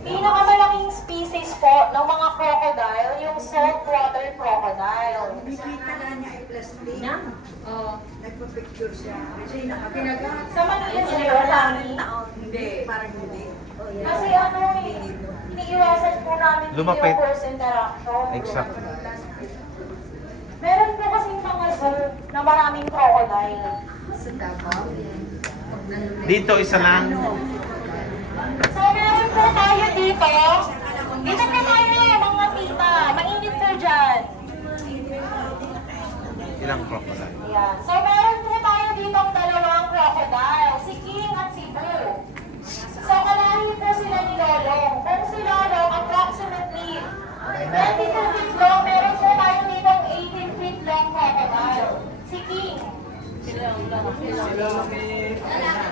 Pinakamalaking species po ng mga crocodile, yung saltwater crocodile. Bibita na niya ay plastic. Nagpa-picture siya. Sa Manila siya, lagi. Hindi. Parang hindi. Kasi iniiwasan po namin Lumapit. yung first interaction. Exactly. Meron po kasing mga zoo na maraming crocodile. Sa Davao. Dito, isa lang. So, meron po tayo dito. Dito po tayo mga tita. Mainit po dyan. Ilang crocodile? Yan. So, meron po tayo ditong dalawang crocodile. Si King at si Boo. So, kalahi po sila ni Lolong. Kung si Lolong, approximately 22 feet long, meron po tayo ditong 18 feet long crocodile. Si King.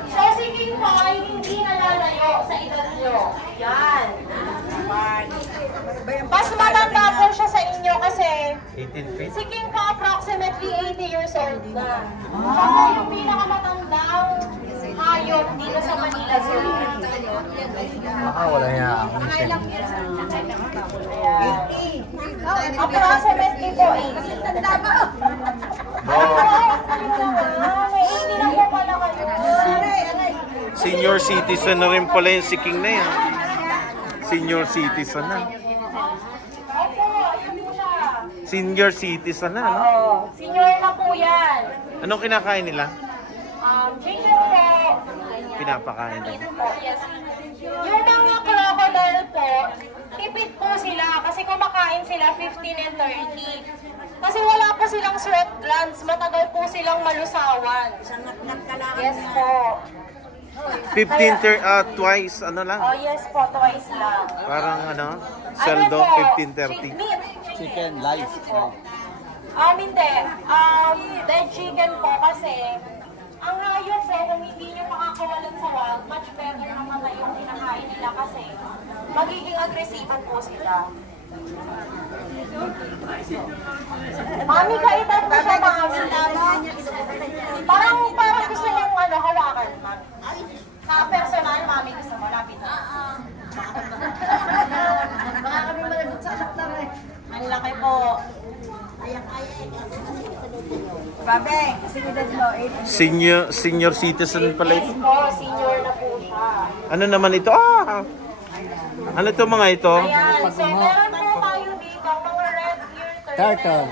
So, si King po ay hindi nalalayo sa edad nyo. Yan. Mas matanda po siya sa inyo kasi 18 feet? si King po approximately 80 years old na. Siya po yung pinakamatandang hayop dito sa Manila Zoo. Wala niya. Approximately po 80. Tanda ba? May 80 na po pala kayo. Senior citizen na rin pala yung si King na yan. Senior citizen na. Opo, ayun po siya. Senior citizen na, no? Oo, senior na po yan. Anong kinakain nila? Chicken po. Pinapakain nila. Yes. Yung mga crocodile po, tipid po sila kasi kumakain sila 15 and 30. Kasi wala po silang sweat glands, matagal po silang malusawan. Yes po. twice, ano lang? Oh yes po, twice lang. Parang ano? Seldo, Ano po? 15-30. Meat. Chicken, live. Hindi. Dead chicken po kasi ang hayop po, kung hindi nyo makakawalan sa wild, much better namatay yung kinakain nila kasi magiging agresibo po sila. Mami, kaitan mo siya, mami. Parang gusto niyong hawakan, mami. Sa personal, mami, gusto mo, lapit na. Baka kami malagot sa anak na rin. Ang laki po. Babe, kasigurad mo, Senior citizen pala ito. Yes po, senior na po siya. Ano naman ito? Ano ito mga ito? Ayan, so meron po tayo dito, mga red ear turtle.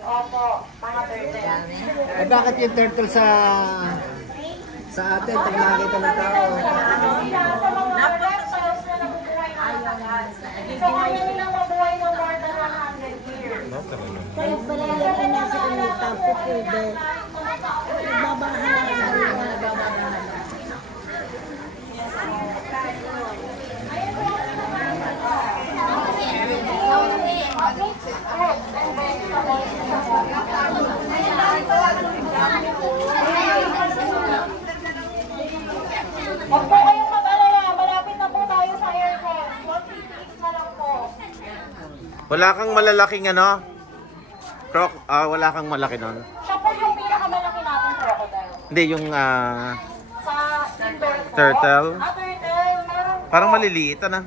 Opo, mga turtle. Eh bakit yung turtle sa atin, pag nakakita ng tao? Sila sa mga reptiles na nabubuhay ng matagal. So kaya nilang mabuhay ng more than 100 years. Kaya pala laki na sa inyo, tapos pwede. Nagbabahala sa inyo, nagbabahala. Huwag po kayong mag-alala, malapit na po tayo sa aircon. 156 na lang po. Wala kang malalaking ano? Wala kang malaki nun? Siya po yung pinakamalaki natin crocodile. Hindi, yung Sa indoor po. turtle. Turtle, Parang maliliit, ano?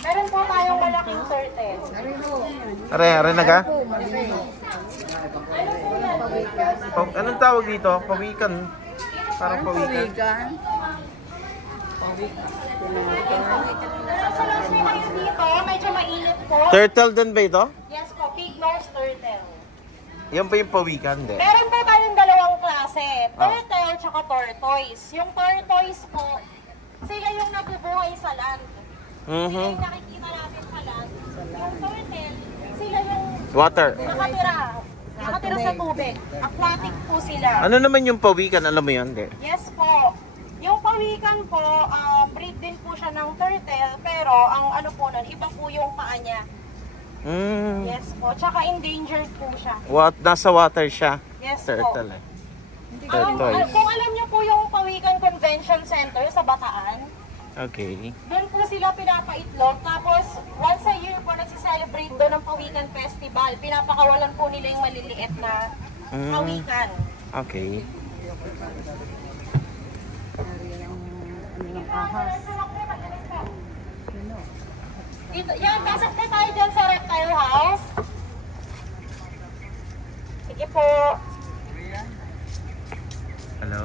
meron po tayong malaking turtle. Are na ka? Ano po yan? Anong tawag dito? Pawikan. Parang pawikan. Sa last po kayo dito, medyo mainit po. Turtle din ba ito? Yes po, pig nose turtle. Yan pa yung pawikan, di? Meron po tayong dalawang klase, turtle tsaka tortoise. Yung tortoise po, sila yung nabubuhay sa land. Sila yung nakikita natin sa land. Yung turtle, sila yung Water. nakatira sa tubig. Aquatic po sila. Ano naman yung pawikan? Alam mo yun, di? Yes po. Yung pawikan po, breed din po siya ng turtle, pero ang ano po nun, iba po yung paa niya. Yes po. Tsaka endangered po siya. Nasa water siya. Yes Turtle po. eh. Turtles. Kung alam niyo po yung Pawikan Convention Center sa Bataan, Okay. doon po sila pinapaitlog. Tapos, once a year po nagsiselebrate doon ng Pawikan Festival. Pinapakawalan po nila yung maliliit na pawikan. Okay. Yan, pasok po tayo dyan sa reptile house. Sige po. Hello.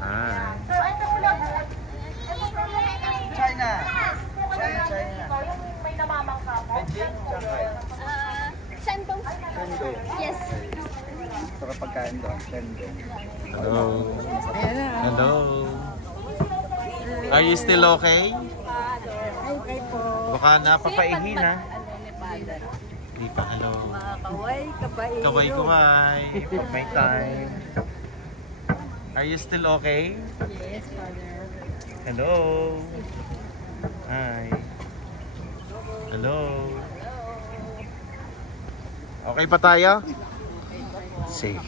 Hi. So, ito po lagot. China. Yung may namamangka po. Shandong. Yes. Ito ka pagkain doon. Sendo. Hello. Hello. Are you still okay? Okay po. Baka napapaihi na. Di pa, hello. Kaway, kabay. Kaway-kaway. Pag may time. Are you still okay? Yes, Father. Hello. Hi. Hello. Okay pa tayo? Safe.